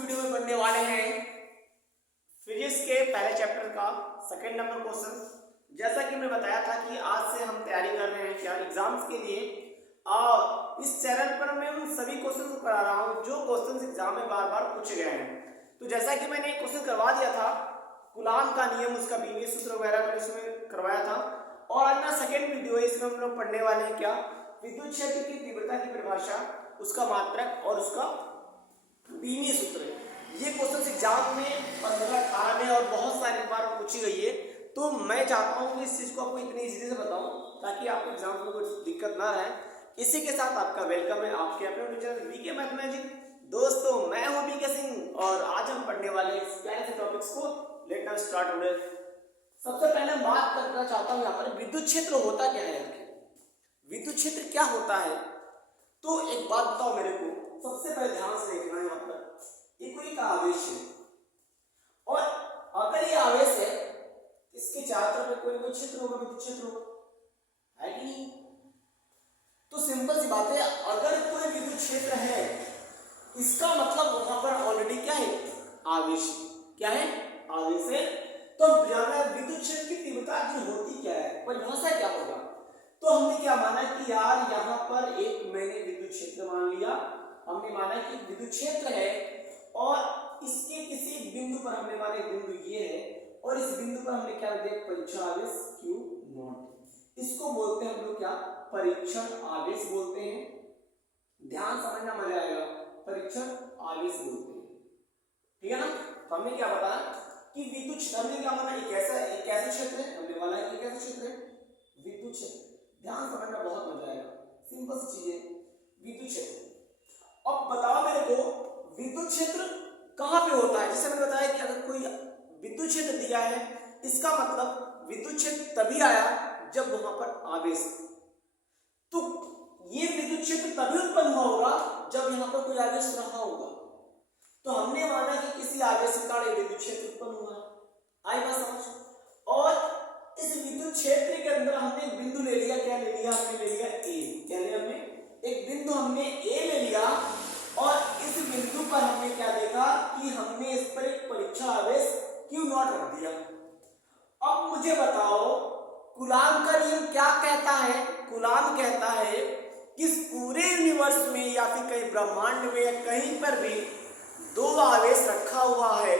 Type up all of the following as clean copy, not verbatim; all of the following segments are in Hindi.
वीडियो में बनने वाले हैं फिजिक्स के पहले चैप्टर का सेकंड नंबर क्वेश्चन। जैसा कि मैं बताया था कि आज से हम तैयारी कर रहे हैं क्या एग्जाम्स के लिए, और इस चैनल पर मैं उन सभी क्वेश्चन को करा रहा हूं जो क्वेश्चन एग्जाम में बार बार पूछे गए हैं। तो जैसा कि मैंने एक क्वेश्चन करवा दिया था कूलाम का नियम, उसका बीमीय सूत्र वगैरह मैंने इसमें करवाया था, और आज मेरा सेकेंड वीडियो है, इसमें हम लोग पढ़ने वाले हैं क्या विद्युत क्षेत्र की तीव्रता की परिभाषा, उसका मात्रक और उसका बीमीय सूत्र। ये क्वेश्चन एग्जाम में 15-18 में और बहुत सारी बार पूछी गई है, तो मैं चाहता हूँ कि इस चीज को आपको इतनी इजीली से बताऊं ताकि आपको एग्जाम में कोई दिक्कत ना रहे। इसी के साथ आपका वेलकम है आपके अपने चैनल वीके मैथमेटिक्स। दोस्तों मैं हूं वीके सिंह और आज हम पढ़ने वाले इस प्यारे से टॉपिक्स को। Let us start today. सबसे पहले मैं बात करना चाहता हूं यहाँ पर विद्युत क्षेत्र होता क्या है। विद्युत क्षेत्र क्या होता है, तो एक बात बताओ मेरे को, सबसे पहले ध्यान से देखना है। यहाँ पर ये कोई का आवेश है, और अगर ये आवेश है इसके चारों तरफ कोई कोई क्षेत्र होगा, विद्युत क्षेत्र होगा, है कि नहीं। तो सिंपल सी बात है, अगर कोई विद्युत क्षेत्र है इसका मतलब वहां पर ऑलरेडी क्या है, आवेश। क्या है, आवेश है। तो विद्युत क्षेत्र की तीव्रता जो होती क्या है, परिभाषा क्या होगा। तो हमने क्या माना कि यार यहाँ पर एक मैंने विद्युत क्षेत्र मान लिया, हमने माना कि विद्युत क्षेत्र है और इसके किसी बिंदु पर हमने माना बिंदु ये है, और इस बिंदु पर हमने क्या दिया, परीक्षण आवेश Q नॉट। इसको बोलते हैं हम लोग क्या, परीक्षण आवेश बोलते हैं। ध्यान समझना, मजा आएगा, परीक्षण आवेश बोलते हैं, ठीक है ना। तो हमने क्या बताया कि विद्युत क्षेत्र, हमने क्या माना, एक ऐसा क्षेत्र है, हमने माना एक ऐसा क्षेत्र है विद्युत क्षेत्र। ध्यान समझना, बहुत मजा आएगा, सिंपल सी चीज है विद्युत क्षेत्र। अब बताओ मेरे को विद्युत क्षेत्र कहां पे होता है। जैसे मैंने बताया कि अगर कोई विद्युत क्षेत्र दिया है, इसका मतलब विद्युत क्षेत्र तभी आया जब वहां पर आवेश। तो ये विद्युत क्षेत्र तभी उत्पन्न हुआ होगा जब यहाँ पर कोई आवेश रहा होगा। तो हमने माना कि किसी आवेश के कारण विद्युत क्षेत्र उत्पन्न हुआ। आई बात समझ। और इस विद्युत क्षेत्र के अंदर हमने एक बिंदु ले लिया, क्या ले लिया, हमने ले लिया ए। क्या लिया हमने, एक बिंदु हमने ए ले लिया, और इस बिंदु पर हमने क्या देखा कि हमने इस पर एक परीक्षण आवेश Q नॉट रख दिया। अब मुझे बताओ कूलाम का नियम क्या कहता है। कूलाम कहता है कि इस पूरे यूनिवर्स में या फिर कहीं ब्रह्मांड में या कहीं पर भी दो आवेश रखा हुआ है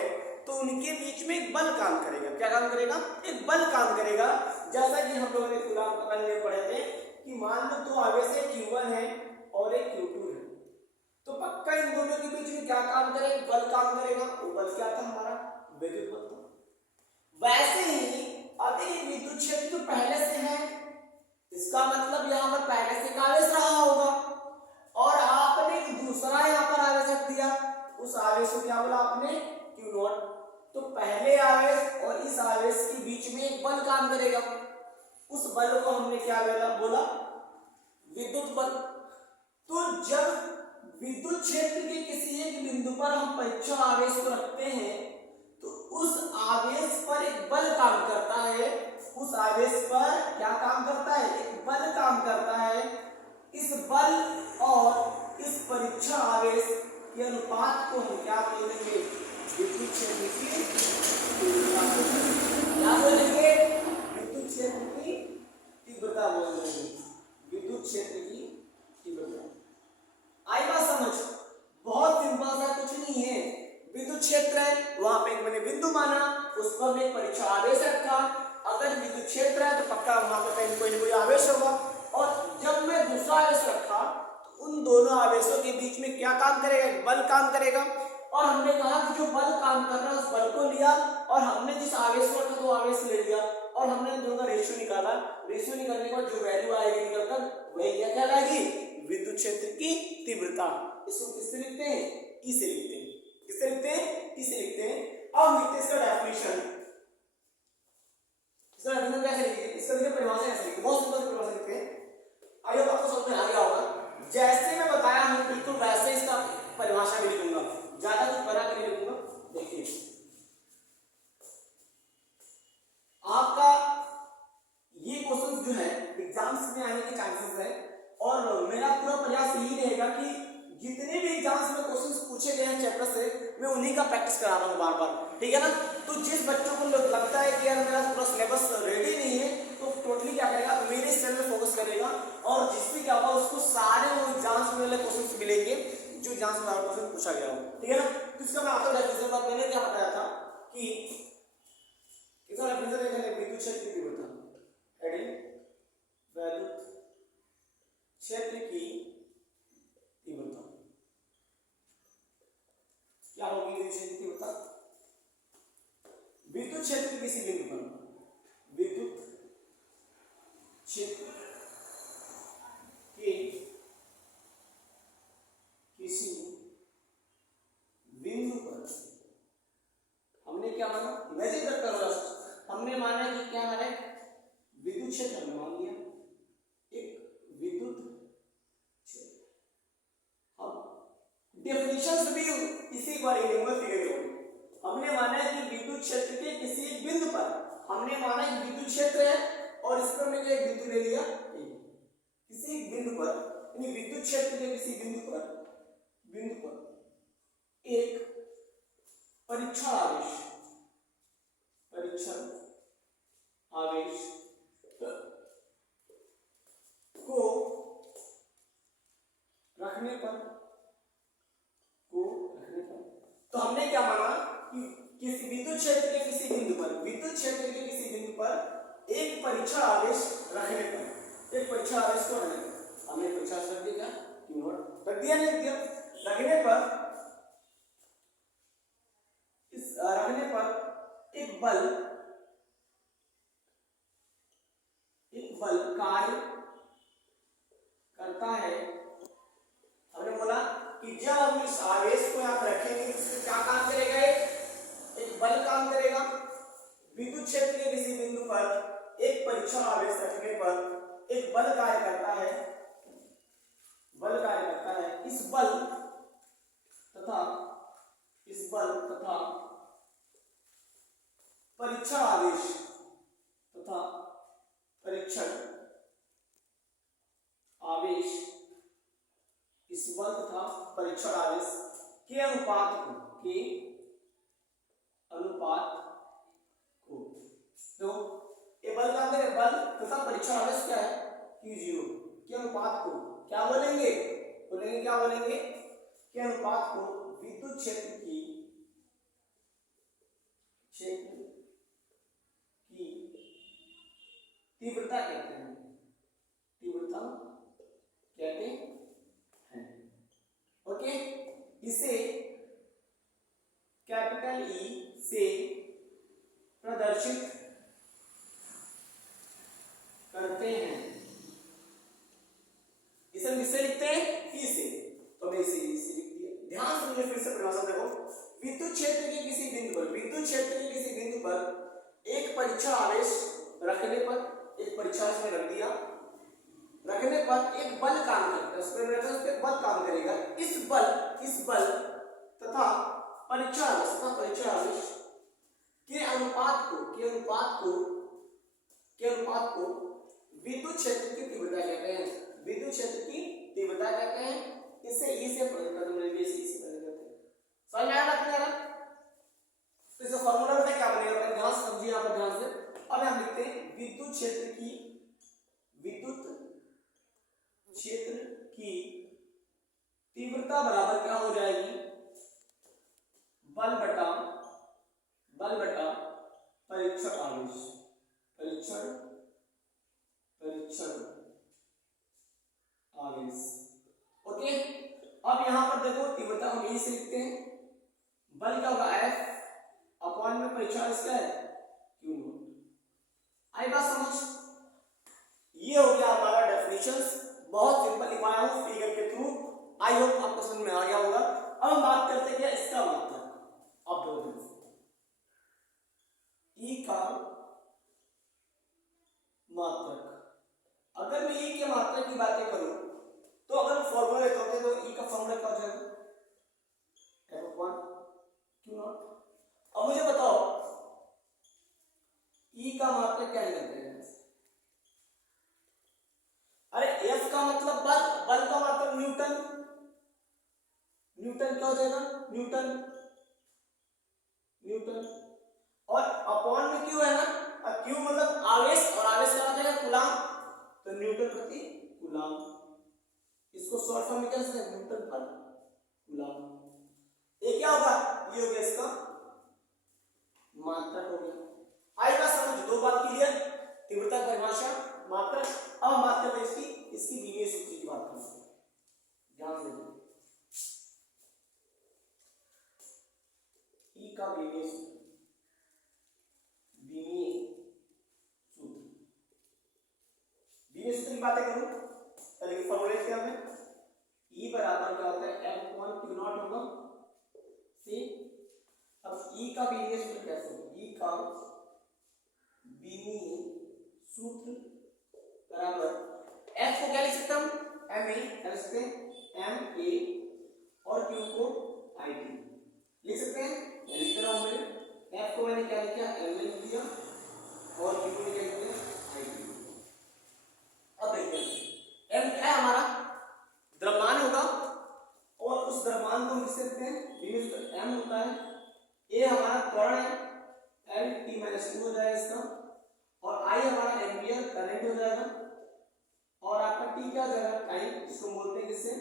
तो उनके बीच में एक बल काम करेगा। क्या काम करेगा, एक बल काम करेगा। जैसा कि हम लोगों ने कूलाम का नियम पढ़े थे कि मान लो दो आवेश है, Q1 है और एक Q2 है, तो पक्का इन दोनों के बीच में क्या काम करेगा, बल काम करेगा। वो बल क्या था, हमारा विद्युत बल था। वैसे ही अगर ये विद्युत क्षेत्र तो पहले से है, इसका मतलब यहाँ पर पहले से आवेश रहा होगा, और आपने दूसरा यहाँ पर आवेश रख दिया, उस आवेश को क्या बोला आपने, Q नॉट। तो पहले आवेश और इस आवेश के बीच में एक बल काम करेगा, उस बल को हमने क्या बोला, विद्युत बल। तो जब विद्युत क्षेत्र के किसी एक बिंदु पर हम परीक्षण आवेश को रखते हैं तो उस आवेश पर एक बल काम करता है। उस आवेश पर क्या काम करता है, एक बल काम करता है। इस बल और इस परीक्षण आवेश के अनुपात को हम क्या बोलेंगे, विद्युत क्षेत्र की तीव्रता। क्या बोलेंगे, विद्युत क्षेत्र की तीव्रता बोल देंगे, विद्युत क्षेत्र की तीव्रता। आई बात समझ, बहुत सिंपल सा, कुछ नहीं है। विद्युत क्षेत्र है, वहां पे एक मैंने बिंदु माना, उस पर मैं परीक्षण आवेश रखा। अगर विद्युत क्षेत्र है तो पक्का वहां पे कहीं कोई ना कोई आवेश होगा, और जब मैं दूसरा आवेश रखा तो उन दोनों आवेशों के बीच में क्या काम करेगा, बल काम करेगा। और हमने कहा कि जो बल काम कर रहा है उस बल को लिया, और हमने जिस आवेश को रखा तो आवेश ले लिया, और हमने दोनों का रेशियो निकाला। रेशियो निकालने के बाद जो वैल्यू आएगी निकलकर, वही क्या कहलाएगी, विद्युत क्षेत्र की तीव्रता। इसको किससे लिखते हैं, ई से लिखते हैं। किससे लिखते हैं, ई से लिखते हैं। अब लिखते हैं इसका डेफिनेशन। इसका डेफिनेशन कैसे लिखेंगे, इसका लिखते परिभाषा कैसे लिखेंगे, बहुत सुंदर परिभाषा लिखते हैं। आइए आपको समझ में आ गया होगा। जैसे मैं बताया हूं बिल्कुल वैसे इसका परिभाषा भी लिखूंगा, ज्यादा कुछ बना कर नहीं लिखूंगा। देखिए आपका ये क्वेश्चन जो है एग्जाम्स में आने के चांसेस है, और मेरा पूरा प्रयास यही रहेगा कि जितने भी एग्जाम्स में क्वेश्चंस पूछे गए हैं चैप्टर से मैं उन्हीं का प्रैक्टिस करा रहा हूँ बार बार, ठीक है ना। तो जिस बच्चों को लगता है कि यार मेरा पूरा सिलेबस रेडी नहीं है, तो टोटली क्या करेगा, मेरे सेल में फोकस करेगा, और जिससे क्या होगा उसको सारे वो एग्जाम्स में वाले क्वेश्चन मिलेंगे जो एग्जाम्स में क्वेश्चन पूछा गया हो, ठीक है ना। तो इसका मैं आपको डेफिनेशन बात मैंने क्या बताया था कि इसका डेफिनेशन है विद्युत क्षेत्र की तीव्रता, हेडिंग विद्युत क्षेत्र की तीव्रता क्या होगी, विद्युत क्षेत्र की तीव्रता विद्युत क्षेत्र के किसी बिंदु पर, विद्युत क्षेत्र के किसी बिंदु पर हमने क्या माना, इमेजिन करते हो, हमने माना कि क्या है विद्युत क्षेत्र, हमने मान लिया एक विद्युत क्षेत्र, हम डेफिनेशन भी इसी बारे में फिगर, हमने माना है कि विद्युत क्षेत्र के किसी एक बिंदु पर, हमने माना कि विद्युत क्षेत्र है और इस पर मैंने एक बिंदु ले लिया, किसी एक बिंदु पर, यानी विद्युत क्षेत्र के किसी बिंदु पर एक परीक्षण आवेश, परीक्षण आवेश को रखने पर, तो हमने क्या माना कि किसी विद्युत क्षेत्र के किसी बिंदु पर, विद्युत क्षेत्र के किसी बिंदु पर एक परीक्षण आवेश रखने पर, एक परीक्षण आवेश को रखने पर, हमने परीक्षण आवेश रख दिया, रख दिया नहीं दिया, रखने पर, इस रखने पर एक बल कार्य करता है। हमने बोला कि जब हम इस आवेश को यहाँ रखेंगे इसमें क्या काम करेगा, एक बल काम करेगा। विद्युत क्षेत्र के किसी बिंदु पर एक परीक्षण आवेश रखने पर एक बल कार्य करता है, बल कार्य करता है। इस बल तथा परीक्षण आवेश तथा परीक्षण आवेश, इस बल तथा परीक्षण आवेश के अनुपात को, तो ये बल का अंदर बल तथा परीक्षण आवेश क्या है, Q0 के अनुपात को क्या बोलेंगे, क्या बोलेंगे के अनुपात को विद्युत क्षेत्र की तीव्रता कहते हैं, तीव्रता कहते हैं, ओके। इसे कैपिटल ई से प्रदर्शित करते हैं, इसे किससे लिखते हैं, ई से, तो मैं इसे लिख दिया। ध्यान से मुझे फिर से परिभाषा देखो, विद्युत क्षेत्र के किसी बिंदु पर, विद्युत क्षेत्र के किसी बिंदु पर एक परीक्षण आवेश रखने पर, एक परीक्षण आवेश में रख दिया, रखने पर एक बल काम करता है, उस पर बल काम करेगा। इस बल तथा परीक्षण आवेश के अनुपात को विद्युत क्षेत्र की तीव्रता कहते हैं, विद्युत क्षेत्र की तीव्रता कहते हैं। इसे ई से प्रकट करते हैं, समझ में आया ना? तो इसका फॉर्मूला में क्या बनेगा, ध्यान से समझिए यहाँ पर ध्यान से। अब हम लिखते हैं विद्युत क्षेत्र की तीव्रता बराबर क्या हो जाएगी, बल बटा परीक्षण आवेश, ओके। अब यहां पर देखो तीव्रता हम यही से लिखते हैं, बल का होगा F अपॉन में परीक्षण आवेश क्या है, Q0। आई बात समझ? ये हो गया हमारा डेफिनेशंस, बहुत सिंपल लिखवाया हूं फिगर के थ्रू, आई होप आपको समझ में आ गया होगा। अब हम बात करते हैं क्या इसका मात्रक, अब दो दिन ई का मात्रक। अगर मैं ई के मात्रक की बातें करूं तो अगर फॉर्मूला लेते होते तो ई का फॉर्मूला क्या हो जाएगा, F1 Q0। अब मुझे बताओ ई का मात्रक क्या निकलता है, अरे F का मतलब बल का मतलब न्यूटन क्या हो जाएगा, न्यूटन। आवेश और आवेश का मतलब है कूलाम, तो न्यूटन प्रति कूलाम, इसको शॉर्ट फॉर्म में क्या लिखते हैं, न्यूटन पर कूलाम। ये क्या होगा, ये हो गया इसका मात्रक हो गया। आएगा समझ, दो बात क्लियर, तीव्रता की परिभाषा मात्रक। अब हम बात करें इसकी विमीय सूत्र की बात करें, ध्यान से ई का विमीय सूत्र, विमीय सूत्र, विमीय सूत्र की बातें करूं पहले की फॉर्मूला क्या है, ई बराबर क्या होता है F अपॉन Q नॉट होगा सी। अब ई का विमीय सूत्र कैसे होगा, ई का विमीय सूत्र बराबर F को क्या लिख सकते हम, एम ए लिख सकते हैं, एम ए और Q को आई टी लिख सकते हैं, लिख रहा हूं मैं, F को मैंने क्या लिखा, एम ए लिख दिया और Q को क्या लिख दिया, आई टी। अब देखते हैं M क्या है हमारा, द्रव्यमान होगा और उस द्रव्यमान को लिख सकते हैं विमीय सूत्र M होता है, ए हमारा त्वरण है एल टी माइनस टू हो जाएगा इसका, और आई हमारा एम्पियर करंट हो जाएगा, और आपका टी क्या हो जाएगा, टाइम, इसको बोलते हैं किससे,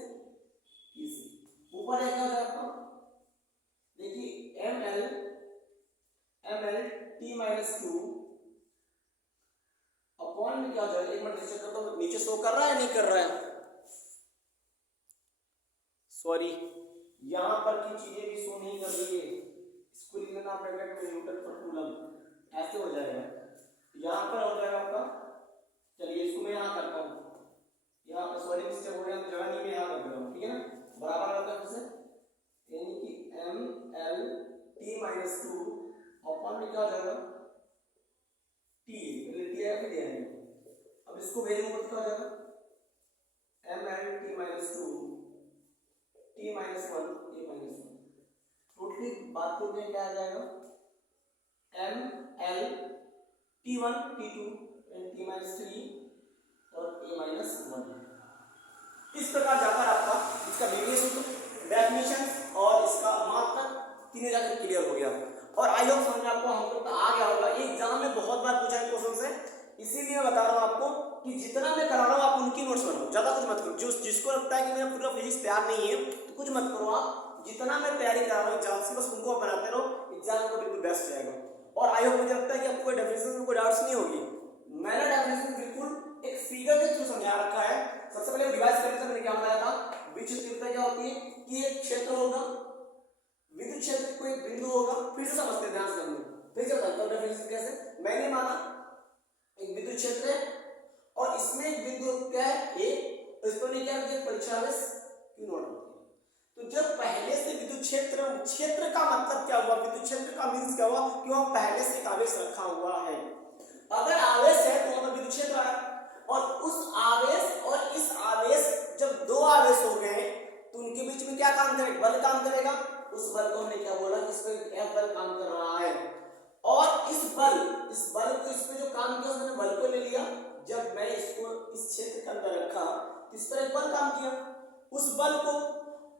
इसी ऊपर है क्या हो जाएगा आपका, देखिए M L T minus two upon में क्या हो जाएगा, एक मिनट चेक करता हूं नीचे शो कर रहा है नहीं कर रहा है, सॉरी यहां पर की चीजें भी शो नहीं कर रही है, इसको लिख लेना ब्रैकेट में न्यूटन पर कूलम, ऐसे हो जाएगा, यहां पर हो जाएगा आपका, चलिए इसको मैं यहां करता हूं, यहाँ पर सॉरी मिस्टेक हो गया, जगह नहीं मैं यहाँ कर दूंगा, ठीक है ना, बराबर होता है फिर से, यानी कि M L T minus two upon में क्या हो जाएगा, टी, पहले टी आया फिर आएगा, अब इसको वैल्यू मत क्या हो जाएगा, M L T minus two T minus one A minus one, totally बात करते हैं क्या आ जाएगा, M L T one T two and T minus three और ए माइनस वन। इस प्रकार जाकर आपका इसका विमीय सूत्र, डेफिनेशन और इसका मात्रक तीनों जाकर क्लियर हो गया, और आई होप समझ में आपको हम लोग आ गया होगा, एग्जाम में बहुत बार पूछा है क्वेश्चन से, इसीलिए मैं बता रहा हूँ आपको कि जितना मैं करा रहा हूँ आप उनकी नोट्स बनाओ, ज्यादा कुछ मत करो, जो जिसको लगता है कि मेरा पूरा फिजिक्स तैयार नहीं है तो कुछ मत करो, आप जितना मैं तैयारी करा रहा हूँ एग्जाम से बस उनको आप बनाते रहो, एग्जाम को बिल्कुल बेस्ट जाएगा। और आई होप मुझे लगता है कि आपको डेफिनेशन में कोई डाउट्स नहीं होगी, मैंने डेफिनेशन बिल्कुल एक फिगर के थ्रू समझा रखा है। सबसे पहले रिवाइज करने से मैंने क्या बताया था, विद्युत तीव्रता क्या होती है कि एक क्षेत्र होगा, विद्युत क्षेत्र कोई बिंदु होगा, फिर से समझते हैं ध्यान से हम लोग, फिर से बताता हूं डेफिनेशन कैसे। मैंने माना एक विद्युत क्षेत्र है और इसमें एक बिंदु क्या है ए, इस पर क्या है परीक्षा आवेश Q नॉट होती है, तो जब पहले से विद्युत क्षेत्र का मतलब क्या हुआ, विद्युत क्षेत्र का मींस क्या हुआ कि वहां पहले से एक आवेश रखा हुआ है, अगर आवेश है तो वहां विद्युत क्षेत्र है, और उस आवेश और इस आवेश जब दो आवेश हो गए तो उनके बीच में क्या काम करेगा, बल काम करेगा, उस बल को हमने क्या बोला कि इस पर F बल काम कर रहा है, और इस बल को इस पे जो काम किया मैंने बल को ले लिया, जब मैं इसको इस क्षेत्र के अंदर रखा तो इस पर एक बल काम किया, उस बल को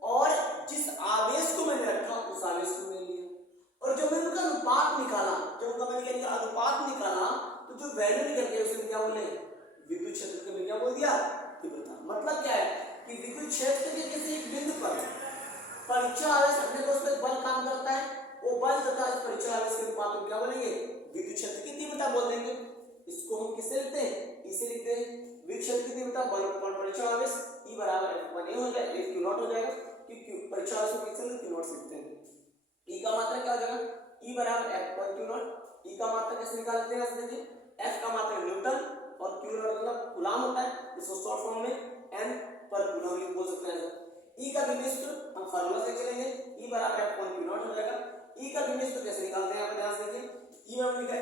और जिस आवेश को मैंने रखा उस आवेश को ले लिया, और जब मैंने उनका अनुपात निकाला, जब उनका मैंने क्या निकाला अनुपात निकाला, तो जो वैल्यू निकल गई उसे क्या बोले विद्युत क्षेत्र के, क्या बोल दिया तीव्रता। मतलब क्या है कि विद्युत क्षेत्र के किसी एक बिंदु पर परीक्षा आवेश रखने पर उस पर बल काम करता है, वो बल तथा इस परीक्षा आवेश के अनुपात को क्या बोलेंगे विद्युत क्षेत्र की तीव्रता बोल देंगे। इसको हम किससे लिखते हैं, इसे लिखते हैं विद्युत क्षेत्र की तीव्रता बल पर परीक्षा आवेश E बराबर F1A हो जाएगा, F Q नॉट हो जाएगा, क्योंकि परीक्षा आवेश को किससे Q नॉट से लिखते हैं। E का मात्रक क्या हो जाएगा, E बराबर F1 Q नॉट, E का मात्रक कैसे निकालते हैं, देखिए F का मात्रक न्यूटन और Q नॉट मतलब कूलाम होता है, इसको शॉर्ट फॉर्म में N पर कूलाम बोल सकते हैं। E का विमीय सूत्र हम फार्मूला से चलेंगे, E बराबर F1 Q नॉट हो जाएगा। E का विमीय सूत्र कैसे निकालते हैं, यहाँ पे ध्यान से देखिए, E में लिखा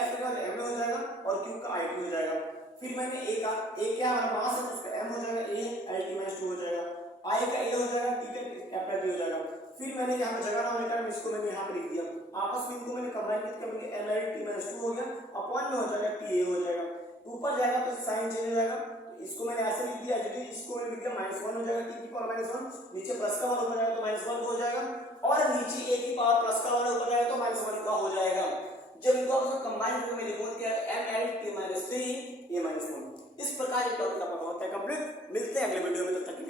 F का M हो जाएगा और Q का I2 हो जाएगा। फिर मैंने A का A क्या हमारा मास है, उसका M हो जाएगा, A L-T-2 हो जाएगा, I का A हो जाएगा, T का कैपिटल T हो जाएगा। फिर मैंने यहाँ पे जगह नाम लिखा है, इसको मैंने यहाँ पे लिख दिया, आपस में इनको मैंने कंबाइन करके ML-T-2 हो गया, अपॉन में हो जाएगा TA हो जाएगा, ऊपर जाएगा तो साइन चेंज हो जाएगा, इसको मैंने ऐसे लिख दिया, इसको मैंने लिख दिया -1 हो जाएगा, T की पावर -1, नीचे प्लस का 1 हो जाएगा तो -1 हो जाएगा, और नीचे A की पावर प्लस का 1 हो जाएगा तो -1 का हो जाएगा। जब इनको आप कंबाइन करके मैं लिखूंगा क्या, ML -3 a -1। इस प्रकार ये टॉपिक आपका होता है कंप्लीट। मिलते हैं अगले वीडियो में, तब तक